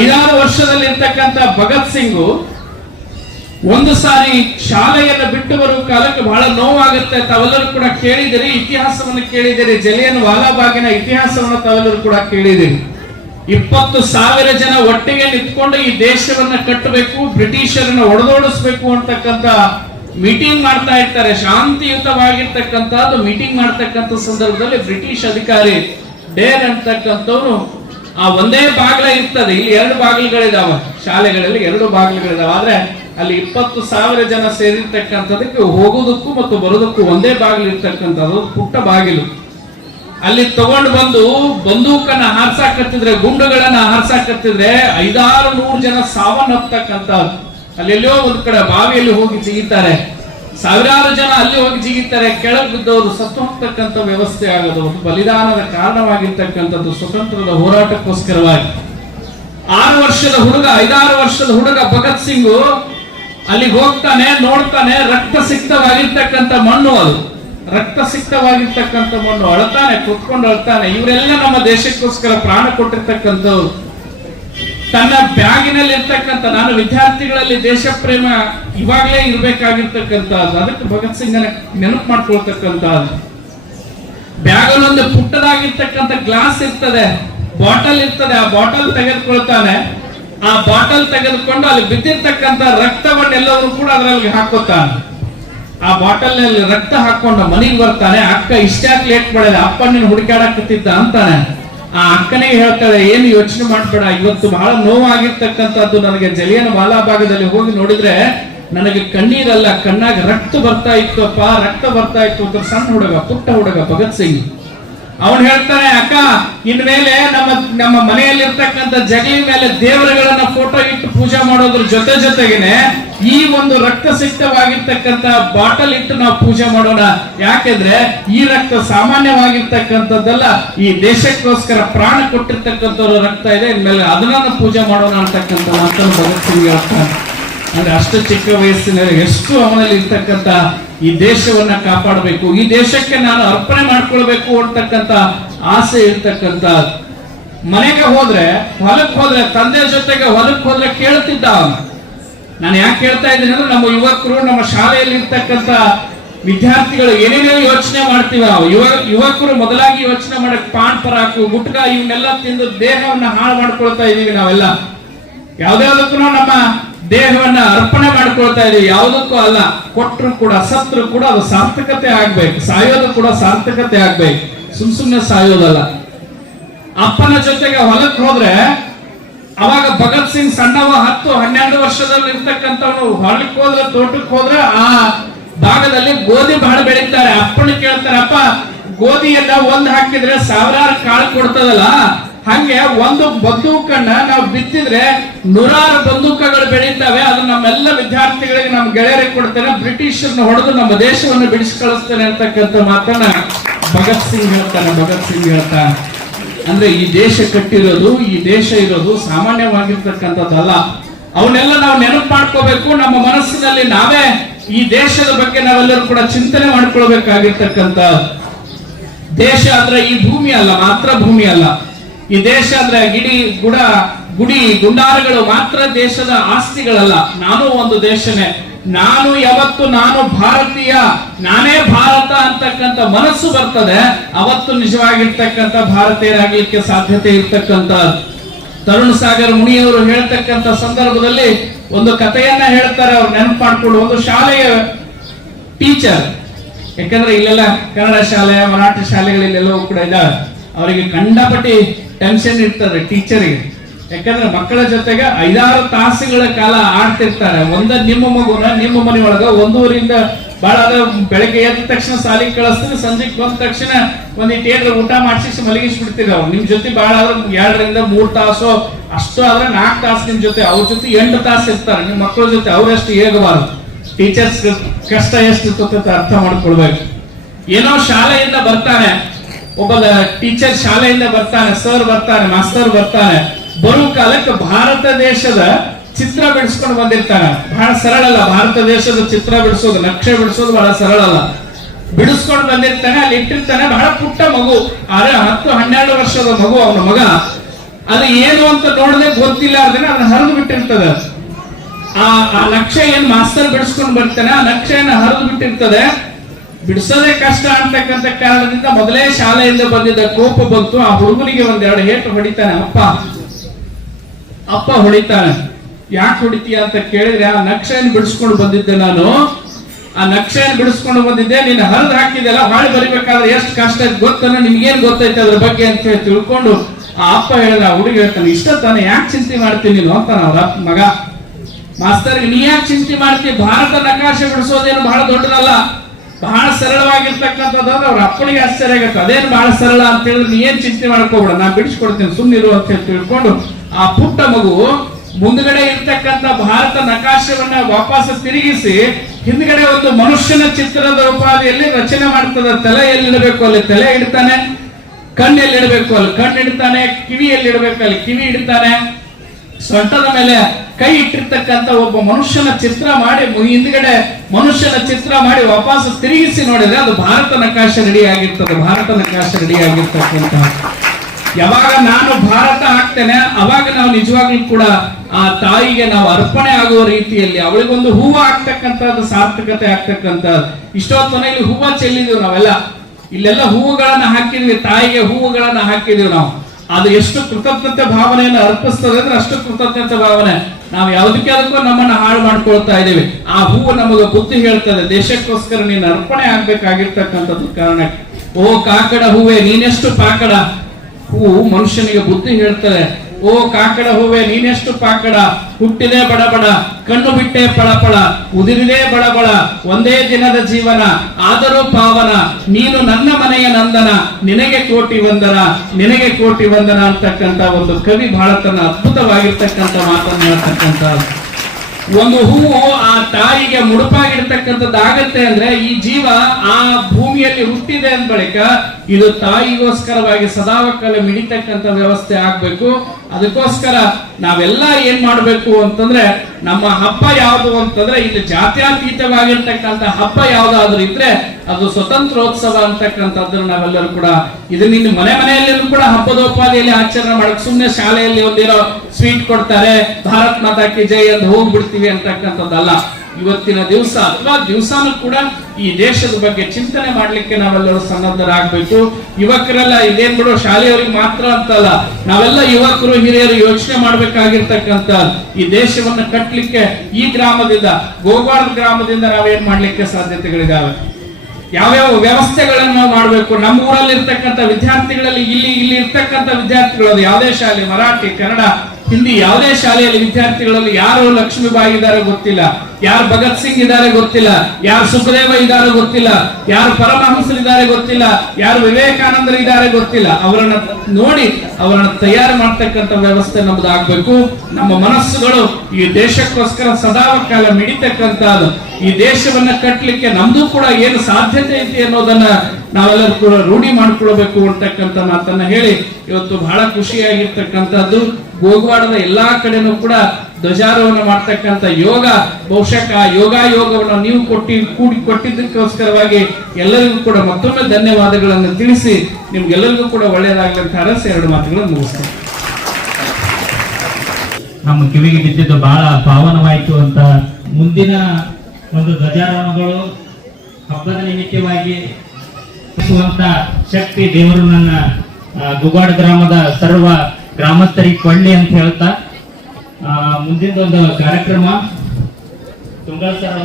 ಐದಾರು ವರ್ಷದಲ್ಲಿ ಇರ್ತಕ್ಕಂಥ ಭಗತ್ ಸಿಂಗು ಒಂದು ಸಾರಿ ಶಾಲೆಯನ್ನು ಬಿಟ್ಟು ಬರುವ ಕಾಲಕ್ಕೆ ಬಹಳ ನೋವಾಗುತ್ತೆ. ತಾವೆಲ್ಲರೂ ಕೂಡ ಕೇಳಿದಿರಿ ಇತಿಹಾಸವನ್ನು ಕೇಳಿದಿರಿ ಜಲಿಯನ್ ವಾಲಾಬಾಗಿನ ಇತಿಹಾಸವನ್ನು ತಾವೆಲ್ಲರೂ ಕೂಡ ಕೇಳಿದಿರಿ ಇಪ್ಪತ್ತು ಸಾವಿರ ಜನ ಒಟ್ಟಿಗೆ ನಿಂತ್ಕೊಂಡು ಈ ದೇಶವನ್ನ ಕಟ್ಟಬೇಕು, ಬ್ರಿಟಿಷರನ್ನ ಒಡೆದೋಡಿಸ್ಬೇಕು ಅಂತಕ್ಕಂಥ ಮೀಟಿಂಗ್ ಮಾಡ್ತಾ ಇರ್ತಾರೆ. ಶಾಂತಿಯುತವಾಗಿರ್ತಕ್ಕಂಥದ್ದು ಮೀಟಿಂಗ್ ಮಾಡ್ತಕ್ಕಂಥ ಸಂದರ್ಭದಲ್ಲಿ ಬ್ರಿಟಿಷ್ ಅಧಿಕಾರಿ ಡೇರ್ ಅಂತಕ್ಕಂಥವ್ರು ಆ ಒಂದೇ ಬಾಗಿಲ ಇರ್ತದೆ. ಇಲ್ಲಿ ಎರಡು ಬಾಗಿಲುಗಳಿದಾವ. ಶಾಲೆಗಳಲ್ಲಿ ಎರಡು ಬಾಗಿಲುಗಳಿದಾವ. ಆದ್ರೆ ಅಲ್ಲಿ ಇಪ್ಪತ್ತು ಸಾವಿರ ಜನ ಸೇರಿರ್ತಕ್ಕಂಥದಕ್ಕೆ ಹೋಗೋದಕ್ಕೂ ಮತ್ತು ಬರೋದಕ್ಕೂ ಒಂದೇ ಬಾಗಿಲು ಇರ್ತಕ್ಕಂಥದ್ದು ಪುಟ್ಟ ಬಾಗಿಲು. ಅಲ್ಲಿ ತಗೊಂಡು ಬಂದು ಬಂದೂಕನ್ನ ಹಾರ್ಸಾಕತ್ತಿದ್ರೆ ಗುಂಡುಗಳನ್ನ ಹಾರ್ಸಾಕತ್ತಿದ್ರೆ ಐದಾರು ನೂರು ಜನ ಸಾವನ್ನಪ್ಪತಕ್ಕಂಥ ಅಲ್ಲೆಲ್ಲೋ ಒಂದ್ ಕಡೆ ಬಾವಿಯಲ್ಲಿ ಹೋಗಿ ಜಿಗಿತಾರೆ ಸಾವಿರಾರು ಜನ ಅಲ್ಲಿ ಹೋಗಿ ಜಿಗಿತಾರೆ, ಕೆಳಗೆ ಬಿದ್ದವರು ಸತ್ತು ಹೋಗ್ತಕ್ಕಂಥ ವ್ಯವಸ್ಥೆ ಆಗೋದು. ಒಂದು ಬಲಿದಾನದ ಕಾರಣವಾಗಿರ್ತಕ್ಕಂಥದ್ದು ಸ್ವತಂತ್ರದ ಹೋರಾಟಕ್ಕೋಸ್ಕರವಾಗಿ. ಆರು ವರ್ಷದ ಹುಡುಗ, ಐದಾರು ವರ್ಷದ ಹುಡುಗ ಭಗತ್ ಸಿಂಗು ಅಲ್ಲಿಗೆ ಹೋಗ್ತಾನೆ, ನೋಡ್ತಾನೆ ರಕ್ತ ಸಿಕ್ತವಾಗಿರ್ತಕ್ಕಂಥ ಮಣ್ಣು ಅದು. ರಕ್ತ ಸಿಕ್ತವಾಗಿರ್ತಕ್ಕಂಥ ಮಣ್ಣು ಅಳ್ತಾನೆ, ಕುತ್ಕೊಂಡು ಅಳ್ತಾನೆ. ಇವರೆಲ್ಲ ನಮ್ಮ ದೇಶಕ್ಕೋಸ್ಕರ ಪ್ರಾಣ ಕೊಟ್ಟಿರ್ತಕ್ಕಂಥವ್ರು. ತನ್ನ ಬ್ಯಾಗಿನಲ್ಲಿ ಇರ್ತಕ್ಕಂಥ ನಾನು ವಿದ್ಯಾರ್ಥಿಗಳಲ್ಲಿ ದೇಶ ಪ್ರೇಮ ಇವಾಗಲೇ ಇರಬೇಕಾಗಿರ್ತಕ್ಕಂಥದ್ದು. ಅದಕ್ಕೆ ಭಗತ್ ಸಿಂಗನ ನೆನಪು ಮಾಡ್ಕೊಳ್ತಕ್ಕಂಥದ್ದು. ಬ್ಯಾಗಲ್ಲಿ ಒಂದು ಪುಟ್ಟದಾಗಿರ್ತಕ್ಕಂಥ ಗ್ಲಾಸ್ ಇರ್ತದೆ, ಬಾಟಲ್ ಇರ್ತದೆ, ಆ ಬಾಟಲ್ ತೆಗೆದುಕೊಳ್ತಾನೆ. ಆ ಬಾಟಲ್ ತೆಗೆದುಕೊಂಡು ಅಲ್ಲಿ ಬಿದ್ದಿರ್ತಕ್ಕಂಥ ರಕ್ತವನ್ನೆಲ್ಲವೂ ಕೂಡ ಅದರಲ್ಲಿ ಹಾಕೋತಾನೆ. ಆ ಬಾಟಲ್ನಲ್ಲಿ ರಕ್ತ ಹಾಕೊಂಡು ಮನೆಗೆ ಬರ್ತಾನೆ, ಅಕ್ಕ ಇಷ್ಟ ಲೇಟ್ ಮಾಡಿದೆ ಅಪ್ಪ ನೀನು ಅಂತಾನೆ. ಆ ಅಕ್ಕನೇ ಹೇಳ್ತಾಳೆ, ಏನು ಯೋಚನೆ ಮಾಡ್ಬೇಡ, ಇವತ್ತು ಬಹಳ ನೋವಾಗಿರ್ತಕ್ಕಂಥದ್ದು ನನಗೆ ಜಲಿಯನ ವಾಲಾಭಾಗದಲ್ಲಿ ಹೋಗಿ ನೋಡಿದ್ರೆ ನನಗೆ ಕಣ್ಣೀರಲ್ಲ, ಕಣ್ಣಾಗ ರಕ್ತ ಬರ್ತಾ ಇತ್ತಪ್ಪ, ರಕ್ತ ಬರ್ತಾ ಇತ್ತು ಅಂತ ಸಣ್ಣ ಹುಡುಗ, ಪುಟ್ಟ ಹುಡುಗ ಭಗತ್ ಸಿಂಗ್. ಅವನು ಹೇಳ್ತಾನೆ, ಅಕ್ಕ ಇನ್ಮೇಲೆ ನಮ್ಮ ನಮ್ಮ ಮನೆಯಲ್ಲಿರ್ತಕ್ಕಂಥ ಜಗಲಿ ಮೇಲೆ ದೇವರುಗಳನ್ನ ಫೋಟೋ ಇಟ್ಟು ಪೂಜೆ ಮಾಡೋದ್ರ ಜೊತೆ ಜೊತೆಗೇನೆ ಈ ಒಂದು ರಕ್ತ ಸಿಕ್ತವಾಗಿರ್ತಕ್ಕಂಥ ಬಾಟಲ್ ಇಟ್ಟು ನಾವು ಪೂಜೆ ಮಾಡೋಣ. ಯಾಕೆಂದ್ರೆ ಈ ರಕ್ತ ಸಾಮಾನ್ಯವಾಗಿರ್ತಕ್ಕಂಥದ್ದಲ್ಲ, ಈ ದೇಶಕ್ಕೋಸ್ಕರ ಪ್ರಾಣ ಕೊಟ್ಟಿರ್ತಕ್ಕಂಥವ್ರ ರಕ್ತ ಇದೆ, ಇನ್ಮೇಲೆ ಅದನ್ನ ಪೂಜೆ ಮಾಡೋಣ ಅಂತಕ್ಕಂಥ ಮಾತನ್ನು ಭಗತ್ ಸಿಂಗ್ ಹೇಳ್ತಾನೆ. ಅಂದ್ರೆ ಅಷ್ಟು ಚಿಕ್ಕ ವಯಸ್ಸಿನಲ್ಲಿ ಎಷ್ಟು ಅವನಲ್ಲಿ ಇರ್ತಕ್ಕಂಥ ಈ ದೇಶವನ್ನ ಕಾಪಾಡಬೇಕು, ಈ ದೇಶಕ್ಕೆ ನಾನು ಅರ್ಪಣೆ ಮಾಡ್ಕೊಳ್ಬೇಕು ಅಂತಕ್ಕಂಥ ಆಸೆ ಇರ್ತಕ್ಕಂಥ ಮನೆಗೆ ಹೋದ್ರೆ, ಹೊಲಕ್ ಹೋದ್ರೆ, ತಂದೆ ಜೊತೆಗೆ ಹೊಲಕ್ ಹೋದ್ರೆ ಕೇಳ್ತಿದ್ದ ನಾನು ಯಾಕೆ ಕೇಳ್ತಾ ಇದ್ದೀನಿ ಅಂದ್ರೆ ನಮ್ಮ ಯುವಕರು, ನಮ್ಮ ಶಾಲೆಯಲ್ಲಿ ಇರ್ತಕ್ಕಂಥ ವಿದ್ಯಾರ್ಥಿಗಳು ಏನೇನೋ ಯೋಚನೆ ಮಾಡ್ತೀವಿ ಯುವ, ಯುವಕರು ಮೊದಲಾಗಿ ಯೋಚನೆ ಮಾಡಕ್ ಪಾನ್ ಪರಾಕು, ಗುಟ್ಕ, ಇವನ್ನೆಲ್ಲ ತಿಂದು ದೇಹವನ್ನ ಹಾಳು ಮಾಡ್ಕೊಳ್ತಾ ಇದೀವಿ ನಾವೆಲ್ಲ. ಯಾವ್ದಾವುದಕ್ಕೂ ನಮ್ಮ ದೇಹವನ್ನ ಅರ್ಪಣೆ ಮಾಡ್ಕೊಳ್ತಾ ಇದೀವಿ ಯಾವುದಕ್ಕೂ ಅಲ್ಲ ಕೊಟ್ಟರು ಕೂಡ, ಸತ್ರು ಕೂಡ ಅದು ಸಾರ್ಥಕತೆ ಆಗ್ಬೇಕು. ಸಾಯೋದು ಕೂಡ ಸಾರ್ಥಕತೆ ಆಗ್ಬೇಕು. ಸುಮ್ ಸುಮ್ನೆ ಸಾಯೋದಲ್ಲ. ಅಪ್ಪನ ಜೊತೆಗೆ ಹೊಲಕ್ಕೆ ಹೋದ್ರೆ, ಅವಾಗ ಭಗತ್ ಸಿಂಗ್ ಸಣ್ಣವ, ಹತ್ತು, ಹನ್ನೆರಡು ವರ್ಷದಲ್ಲಿ ಇರ್ತಕ್ಕಂಥವನು ಹೊಲಕ್ಕೆ ಹೋದ್ರೆ ತೋಟಕ್ಕೆ ಹೋದ್ರೆ, ಆ ಭಾಗದಲ್ಲಿ ಗೋಧಿ ಬಹಳ ಬೆಳೀತಾರೆ. ಅಪ್ಪನ ಕೇಳ್ತಾರೆ ಅಪ್ಪ ಗೋಧಿಯನ್ನ ಒಂದ್ ಹಾಕಿದ್ರೆ ಸಾವಿರಾರು ಕಾಳು ಕೊಡ್ತದಲ್ಲ? ಹಂಗೆ ಒಂದು ಬಂದೂಕನ್ನ ನಾವು ಬಿತ್ತಿದ್ರೆ ನೂರಾರು ಬಂದೂಕಗಳು ಬೆಳೀತಾವೆ. ಅದು ನಮ್ಮೆಲ್ಲ ವಿದ್ಯಾರ್ಥಿಗಳಿಗೆ ನಮ್ಮ ಗೆಳೆಯರಿಗೆ ಕೊಡ್ತೇನೆ. ಬ್ರಿಟಿಷರ್ನ ಹೊಡೆದು ನಮ್ಮ ದೇಶವನ್ನು ಬಿಡಿಸಿ ಕಳಿಸ್ತೇನೆ ಅಂತಕ್ಕಂಥ ಮಾತನ್ನ ಭಗತ್ ಸಿಂಗ್ ಹೇಳ್ತಾನೆ. ಭಗತ್ ಸಿಂಗ್ ಹೇಳ್ತಾ, ಅಂದ್ರೆ ಈ ದೇಶ ಕಟ್ಟಿರೋದು, ಈ ದೇಶ ಇರೋದು ಸಾಮಾನ್ಯವಾಗಿರ್ತಕ್ಕಂಥದ್ದಲ್ಲ. ಅವನ್ನೆಲ್ಲ ನಾವು ನೆನಪು ಮಾಡ್ಕೋಬೇಕು. ನಮ್ಮ ಮನಸ್ಸಿನಲ್ಲಿ ನಾವೇ ಈ ದೇಶದ ಬಗ್ಗೆ ನಾವೆಲ್ಲರೂ ಕೂಡ ಚಿಂತನೆ ಮಾಡ್ಕೊಳ್ಬೇಕಾಗಿರ್ತಕ್ಕಂಥ ದೇಶ ಅಂದ್ರೆ ಈ ಭೂಮಿ ಅಲ್ಲ, ಮಾತ್ರ ಭೂಮಿ ಅಲ್ಲ. ಈ ದೇಶ ಅಂದ್ರೆ ಗಿಡಿ ಗುಡ, ಗುಡಿ, ಗುಂಡಾರಗಳು ಮಾತ್ರ ದೇಶದ ಆಸ್ತಿಗಳಲ್ಲ. ನಾನು ಒಂದು ದೇಶನೇ. ನಾನು ಯಾವತ್ತು ನಾನು ಭಾರತೀಯ, ನಾನೇ ಭಾರತ ಅಂತಕ್ಕಂಥ ಮನಸ್ಸು ಬರ್ತದೆ. ಅವತ್ತು ನಿಜವಾಗಿರ್ತಕ್ಕಂಥ ಭಾರತೀಯರಾಗಲಿಕ್ಕೆ ಸಾಧ್ಯತೆ ಇರ್ತಕ್ಕಂಥ ತರುಣ್ ಸಾಗರ್ ಮುನಿಯವರು ಹೇಳ್ತಕ್ಕಂಥ ಸಂದರ್ಭದಲ್ಲಿ ಒಂದು ಕಥೆಯನ್ನ ಹೇಳ್ತಾರೆ. ಅವ್ರು ನೆನಪು ಮಾಡ್ಕೊಂಡು ಒಂದು ಶಾಲೆಯ ಟೀಚರ್. ಯಾಕಂದ್ರೆ ಇಲ್ಲೆಲ್ಲ ಕನ್ನಡ ಶಾಲೆ, ಮರಾಠಿ ಶಾಲೆಗಳಲ್ಲೆಲ್ಲವೂ ಕೂಡ ಇದ್ದಾವೆ. ಅವರಿಗೆ ಕಂಡಪಟ್ಟಿ ಟೆನ್ಷನ್ ಇರ್ತದೆ ಟೀಚರಿಗೆ ಯಾಕಂದ್ರೆ ಮಕ್ಕಳ ಜೊತೆಗೆ ಐದಾರು ತಾಸುಗಳ ಕಾಲ ಆಡ್ತಿರ್ತಾರೆ. ಒಂದ ನಿಮ್ಮ ಮಗುನ ನಿಮ್ಮ ಮನೆಯೊಳಗ ಒಂದೂರಿಂದ ಬಹಳ ಬೆಳಗ್ಗೆ ಎದ್ದ ತಕ್ಷಣ ಸಾಲಿಗೆ ಕಳಿಸ್ತೀನಿ, ಸಂಜೆಗೆ ಬಂದ ತಕ್ಷಣ ಒಂದಿಟ್ಟು ಏನ್ರ ಊಟ ಮಾಡಿಸಿ ಮಲಗಿಸಿ ಬಿಡ್ತೀರಿ ಅವ್ರು. ನಿಮ್ ಜೊತೆ ಬಹಳ ಆದ್ರೆ ಎರಡರಿಂದ ಮೂರ್ ತಾಸು, ಅಷ್ಟು ಆದ್ರೆ ನಾಲ್ಕು ತಾಸು ನಿಮ್ ಜೊತೆ, ಅವ್ರ ಜೊತೆ ಎಂಟು ತಾಸು ಇರ್ತಾರೆ. ನಿಮ್ ಮಕ್ಕಳ ಜೊತೆ ಅವರಷ್ಟು ಹೇಗಬಾರದು ಟೀಚರ್ಸ್ ಕಷ್ಟ ಎಷ್ಟು ಇರ್ತದೆ ಅಂತ ಅರ್ಥ ಮಾಡ್ಕೊಳ್ಬೇಕು. ಏನೋ ಶಾಲೆಯಿಂದ ಬರ್ತಾನೆ ಒಬ್ಬ ಟೀಚರ್ ಶಾಲೆಯಿಂದ ಬರ್ತಾನೆ ಸರ್ ಬರ್ತಾನೆ ಮಾಸ್ತರ್ ಬರ್ತಾನೆ. ಬರೋ ಕಾಲಕ್ಕೆ ಭಾರತ ದೇಶದ ಚಿತ್ರ ಬಿಡಿಸ್ಕೊಂಡು ಬಂದಿರ್ತಾನೆ. ಬಹಳ ಸರಳ ಅಲ್ಲ, ಭಾರತ ದೇಶದ ಚಿತ್ರ ಬಿಡಿಸೋದು, ನಕ್ಷೆ ಬಿಡಿಸೋದು ಬಹಳ ಸರಳ ಅಲ್ಲ. ಬಿಡಿಸ್ಕೊಂಡು ಬಂದಿರ್ತಾನೆ, ಅಲ್ಲಿ ಇಟ್ಟಿರ್ತಾನೆ, ಬಹಳ ಪುಟ್ಟ ಮಗು. ಆದ್ರೆ ಹತ್ತು, ಹನ್ನೆರಡು ವರ್ಷದ ಮಗು ಅವನ ಮಗ. ಅದು ಏನು ಅಂತ ನೋಡದೆ ಗೊತ್ತಿಲ್ಲ ಅದನ್ನ ಅದನ್ನ ಹರಿದು ಬಿಟ್ಟಿರ್ತದ. ಆ ಆ ನಕ್ಷೆ ಏನ್ ಮಾಸ್ತರ್ ಬಿಡಿಸ್ಕೊಂಡು ಬರ್ತಾನೆ, ಆ ನಕ್ಷೆಯನ್ನ ಹರಿದು ಬಿಟ್ಟಿರ್ತದೆ. ಬಿಡಿಸೋದೇ ಕಷ್ಟ ಅಂತಕ್ಕಂಥ ಕಾರಣದಿಂದ ಮೊದಲೇ ಶಾಲೆಯಿಂದ ಬಂದಿದ್ದ ಕೋಪ ಬಂತು. ಆ ಹುಡುಗನಿಗೆ ಒಂದೆರಡು ಏಟು ಹೊಡಿತಾನೆ. ಅಪ್ಪ ಅಪ್ಪ ಹೊಡಿತಾನೆ. ಯಾಕೆ ಹೊಡಿತೀಯ ಅಂತ ಕೇಳಿದ್ರೆ, ಆ ನಕ್ಷೆಯನ್ನು ಬಿಡಿಸ್ಕೊಂಡು ಬಂದಿದ್ದೆ ನಾನು. ಆ ನಕ್ಷೆಯನ್ನು ಬಿಡಿಸ್ಕೊಂಡು ಬಂದಿದ್ದೆ. ನೀನು ಹರಿದು ಹಾಕಿದೆಲ್ಲ ಹಾಳು ಬರಿಬೇಕಾದ್ರೆ ಎಷ್ಟು ಕಷ್ಟ ಗೊತ್ತನ ನಿಮ್ಗೇನ್ ಗೊತ್ತೈತೆ ಅದ್ರ ಬಗ್ಗೆ ಅಂತ ಹೇಳಿ ತಿಳ್ಕೊಂಡು ಆ ಅಪ್ಪ ಹೇಳಿದ ಆ ಹುಡುಗಿ ಹೇಳ್ತಾನೆ, ಇಷ್ಟ ತಾನೆ, ಯಾಕೆ ಚಿಂತೆ ಮಾಡ್ತೀನಿ ನೀನು? ಅಂತಾನ ಅವ್ರ ಮಗ ಮಾಸ್ತರ್ ನೀ ಯಾಕೆ ಚಿಂತೆ ಮಾಡ್ತೀನಿ ಭಾರತ ನಕಾಶೆ ಬಿಡಿಸೋದೇನು ಬಹಳ ದೊಡ್ಡದಲ್ಲ. ಬಹಳ ಸರಳವಾಗಿರ್ತಕ್ಕಂಥದ್ದು ಅಂದ್ರೆ ಅವ್ರ ಅಪ್ಪನಿಗೆ ಆಶ್ಚರ್ಯ ಆಗುತ್ತೆ. ಅದೇನು ಬಹಳ ಸರಳ ಅಂತ ಹೇಳಿದ್ರೆ ನೀ ಏನ್ ಚಿಂತೆ ಮಾಡ್ಕೋಬೇಡ, ನಾನು ಬಿಡಿಸ್ಕೊಡ್ತೀನಿ ಸುಮ್ಮನಿರು ಅಂತ ಹೇಳಿ ತಿಳ್ಕೊಂಡು ಆ ಪುಟ್ಟ ಮಗು ಮುಂದ್ಗಡೆ ಇರ್ತಕ್ಕಂಥ ಭಾರತ ನಕಾಶವನ್ನ ವಾಪಸ್ ತಿರುಗಿಸಿ ಹಿಂದ್ಗಡೆ ಒಂದು ಮನುಷ್ಯನ ಚಿತ್ರದ ಉಪಾಧಿಯಲ್ಲಿ ರಚನೆ ಮಾಡ್ತದ. ತಲೆ ಎಲ್ಲಿಡಬೇಕು ಅಲ್ಲಿ? ತಲೆ ಇಡ್ತಾನೆ ಕಣ್ಣೆಲ್ಲಿ ಇಡಬೇಕು ಅಲ್ಲಿ? ಕಣ್ಣು ಇಡ್ತಾನೆ ಕಿವಿಯಲ್ಲಿ ಇಡಬೇಕು ಅಲ್ಲಿ? ಕಿವಿ ಇಡ್ತಾನೆ. ಸೊಂಟದ ಮೇಲೆ ಕೈ ಇಟ್ಟಿರ್ತಕ್ಕಂತ ಒಬ್ಬ ಮನುಷ್ಯನ ಚಿತ್ರ ಮಾಡಿ ಹಿಂದ್ಗಡೆ ಮನುಷ್ಯನ ಚಿತ್ರ ಮಾಡಿ ವಾಪಸ್ ತಿರುಗಿಸಿ ನೋಡಿದ್ರೆ ಅದು ಭಾರತ ನಕಾಶೆ ರೆಡಿ ಆಗಿರ್ತದೆ ಭಾರತ ನಕಾಶೆ ರೆಡಿ ಯಾವಾಗ ನಾನು ಭಾರತ ಹಾಕ್ತೇನೆ, ಅವಾಗ ನಾವು ನಿಜವಾಗ್ಲೂ ಕೂಡ ಆ ತಾಯಿಗೆ ನಾವು ಅರ್ಪಣೆ ಆಗುವ ರೀತಿಯಲ್ಲಿ, ಅವಳಿಗೊಂದು ಹೂವು ಆಗ್ತಕ್ಕಂಥದ್ದು ಸಾರ್ಥಕತೆ ಆಗ್ತಕ್ಕಂಥ ಇಷ್ಟೊತ್ತು ಮನೆಯಲ್ಲಿ ಹೂವ ಚೆಲ್ಲಿದೀವಿ ನಾವೆಲ್ಲ. ಇಲ್ಲೆಲ್ಲ ಹೂವುಗಳನ್ನ ಹಾಕಿದ್ವಿ, ತಾಯಿಗೆ ಹೂವುಗಳನ್ನ ಹಾಕಿದೀವಿ ನಾವು. ಅದು ಎಷ್ಟು ಕೃತಜ್ಞತೆ ಭಾವನೆಯನ್ನು ಅರ್ಪಿಸ್ತದೆ ಅಂದ್ರೆ ಅಷ್ಟು ಕೃತಜ್ಞತೆ ಭಾವನೆ. ನಾವು ಯಾವುದಕ್ಕೆ ಅದಕ್ಕೂ ನಮ್ಮನ್ನ ಹಾಳು ಮಾಡ್ಕೊಳ್ತಾ ಇದ್ದೀವಿ. ಆ ಹೂವು ನಮಗೆ ಬುದ್ಧಿ ಹೇಳ್ತದೆ, ದೇಶಕ್ಕೋಸ್ಕರ ನೀನು ಅರ್ಪಣೆ ಆಗ್ಬೇಕಾಗಿರ್ತಕ್ಕಂಥದ್ದು ಕಾರಣಕ್ಕೆ. ಓ ಕಾಕಡ ಹೂವೆ, ನೀನೆಷ್ಟು ಪಾಕಡ. ಹೂವು ಮನುಷ್ಯನಿಗೆ ಬುದ್ಧಿ ಹೇಳ್ತದೆ. ಓ ಕಾಕಡ ಹೂವೆ, ನೀನೆಷ್ಟು ಪಾಕಡ? ಹುಟ್ಟಿದೆ ಬಡಬಡ, ಕಣ್ಣು ಬಿಟ್ಟೆ ಪಳಪಳ, ಉದಿರಿದೆ ಬಡಬಳ, ಒಂದೇ ದಿನದ ಜೀವನ, ಆದರೂ ಪಾವನ. ನೀನು ನನ್ನ ಮನೆಯ ನಂದನ, ನಿನಗೆ ಕೋಟಿ ವಂದನ, ನಿನಗೆ ಕೋಟಿ ವಂದನ ಅಂತಕ್ಕಂತ ಒಂದು ಕವಿ ಬಹಳ ತನ್ನ ಅದ್ಭುತವಾಗಿರ್ತಕ್ಕಂಥ ಮಾತನ್ನು ಹೇಳ್ತಕ್ಕಂಥ ಒಂದು ಹೂವು ಆ ತಾಯಿಗೆ ಮುಡುಪಾಗಿರ್ತಕ್ಕಂಥದ್ದು ಆಗತ್ತೆ ಅಂದ್ರೆ ಈ ಜೀವ ಆ ಭೂಮಿಯಲ್ಲಿ ಹುಟ್ಟಿದೆ ಅಂದ ಬಳಿಕ ಇದು ತಾಯಿಗೋಸ್ಕರವಾಗಿ ಸದಾವಕಾಲ ಮಿಡಿತಕ್ಕಂಥ ವ್ಯವಸ್ಥೆ ಆಗ್ಬೇಕು. ಅದಕ್ಕೋಸ್ಕರ ನಾವೆಲ್ಲ ಏನ್ ಮಾಡ್ಬೇಕು ಅಂತಂದ್ರೆ ನಮ್ಮ ಹಬ್ಬ ಯಾವುದು ಅಂತಂದ್ರೆ ಇಲ್ಲಿ ಜಾತ್ಯಾತೀತವಾಗಿರ್ತಕ್ಕಂಥ ಹಬ್ಬ ಯಾವ್ದಾದ್ರು ಇದ್ರೆ ಅದು ಸ್ವತಂತ್ರೋತ್ಸವ ಅಂತಕ್ಕಂಥದ್ದು ನಾವೆಲ್ಲರೂ ಕೂಡ ಇದನ್ನ ನಿನ್ನ ಮನೆ ಮನೆಯಲ್ಲೂ ಕೂಡ ಹಬ್ಬದೋಪಾದಿಯಲ್ಲಿ ಆಚರಣೆ ಮಾಡಕ್ ಸುಮ್ಮನೆ ಶಾಲೆಯಲ್ಲಿ ಒಂದಿರೋ ಸ್ವೀಟ್ ಕೊಡ್ತಾರೆ, ಭಾರತ್ ಮಾತಾ ಕಿ ಜೈ ಅಂತ ಹೋಗ್ಬಿಡ್ತೀವಿ ಅಂತಕ್ಕಂಥದ್ದಲ್ಲ. ಇವತ್ತಿನ ದಿವಸ ಅಥವಾ ದಿವಸಾನು ಕೂಡ ಈ ದೇಶದ ಬಗ್ಗೆ ಚಿಂತನೆ ಮಾಡ್ಲಿಕ್ಕೆ ನಾವೆಲ್ಲರೂ ಸನ್ನದ್ಧರಾಗಬೇಕು. ಯುವಕರೆಲ್ಲ ಇದೇನ್ ಬಿಡು, ಶಾಲೆಯವರಿಗೆ ಮಾತ್ರ ಅಂತಲ್ಲ. ನಾವೆಲ್ಲ ಯುವಕರು, ಹಿರಿಯರು ಯೋಚನೆ ಮಾಡ್ಬೇಕಾಗಿರ್ತಕ್ಕಂಥ ಈ ದೇಶವನ್ನ ಕಟ್ಟಲಿಕ್ಕೆ ಈ ಗ್ರಾಮದಿಂದ ಗೋಗಾಳ ಗ್ರಾಮದಿಂದ ನಾವೇನ್ ಮಾಡ್ಲಿಕ್ಕೆ ಸಾಧ್ಯತೆಗಳಿದಾವೆ? ಯಾವ್ಯಾವ ವ್ಯವಸ್ಥೆಗಳನ್ನು ನಾವು ಮಾಡಬೇಕು? ನಮ್ಮ ಊರಲ್ಲಿ ಇರ್ತಕ್ಕಂಥ ವಿದ್ಯಾರ್ಥಿಗಳಲ್ಲಿ ಇಲ್ಲಿ ಇಲ್ಲಿ ಇರ್ತಕ್ಕಂಥ ವಿದ್ಯಾರ್ಥಿಗಳು ಯಾವುದೇ ಶಾಲೆ, ಮರಾಠಿ, ಕನ್ನಡ ಹಿಂದಿ ಯಾವುದೇ ಶಾಲೆಯಲ್ಲಿ ವಿದ್ಯಾರ್ಥಿಗಳಲ್ಲಿ ಯಾರು ಲಕ್ಷ್ಮೀಬಾಯಿ ಇದ್ದಾರೆ ಗೊತ್ತಿಲ್ಲ. ಯಾರು ಭಗತ್ ಸಿಂಗ್ ಇದ್ದಾರೆ ಗೊತ್ತಿಲ್ಲ, ಯಾರು ಸುಖದೇವ ಇದ್ದಾರೆ ಗೊತ್ತಿಲ್ಲ, ಯಾರು ಪರಮಹಂಸರು ಇದ್ದಾರೆ ಗೊತ್ತಿಲ್ಲ, ಯಾರು ವಿವೇಕಾನಂದರು ಇದ್ದಾರೆ ಗೊತ್ತಿಲ್ಲ. ಅವರನ್ನ ನೋಡಿ, ಅವರನ್ನ ತಯಾರು ಮಾಡ್ತಕ್ಕಂತ ವ್ಯವಸ್ಥೆ ನಮ್ದು ನಮ್ಮ ಮನಸ್ಸುಗಳು ಈ ದೇಶಕ್ಕೋಸ್ಕರ ಸದಾಕಾಲ ಮಿಡಿತಕ್ಕಂಥದ್ದು. ಈ ದೇಶವನ್ನ ಕಟ್ಟಲಿಕ್ಕೆ ನಮ್ದು ಕೂಡ ಏನು ಸಾಧ್ಯತೆ ಐತಿ ಅನ್ನೋದನ್ನ ನಾವೆಲ್ಲರೂ ಕೂಡ ರೂಢಿ ಮಾಡ್ಕೊಳ್ಬೇಕು ಅಂತಕ್ಕಂಥ ಮಾತನ್ನ ಹೇಳಿ ಇವತ್ತು ಬಹಳ ಖುಷಿಯಾಗಿರ್ತಕ್ಕಂಥದ್ದು. ಗೋಗವಾಡದ ಎಲ್ಲಾ ಕಡೆನೂ ಕೂಡ ಧ್ವಜಾರೋಹಣ ಮಾಡ್ತಕ್ಕಂಥ ಯೋಗ ಬಹುಶಃ ಆ ಯೋಗ ಯೋಗವನ್ನು ನೀವು ಕೊಟ್ಟಿ, ಕೂಡಿ ಕೊಟ್ಟಿದ್ದಕ್ಕೋಸ್ಕರವಾಗಿ ಎಲ್ಲರಿಗೂ ಕೂಡ ಮತ್ತೊಮ್ಮೆ ಧನ್ಯವಾದಗಳನ್ನು ತಿಳಿಸಿ ನಿಮ್ಗೆಲ್ಲರಿಗೂ ಕೂಡ ಒಳ್ಳೆಯದಾಗಲಿ ಅಂತ ಹರಸಿ ಎರಡು ಮಾತುಗಳನ್ನು ಮುಗಿಸ್ತೇನೆ. ನಮ್ಮ ಕಿವಿಗೆ ಬಿದ್ದಿದ್ದು ಬಹಳ ಪಾವನವಾಯಿತು ಅಂತ ಮುಂದಿನ ಒಂದು ಧ್ವಜಾರೋಹಣಗಳು ಹಬ್ಬದ ನಿಮಿತ್ತವಾಗಿ ಶಕ್ತಿ ದೇವರು ನನ್ನ ಗುಗಾಡ್ ಗ್ರಾಮದ ಸರ್ವ ಗ್ರಾಮಸ್ಥರಿಗೆ ಕೊಳ್ಳಿ ಅಂತ ಹೇಳ್ತಾ ಮುಂದಿನ ಒಂದು ಕಾರ್ಯಕ್ರಮ ತುಂಗಳ ಸರ್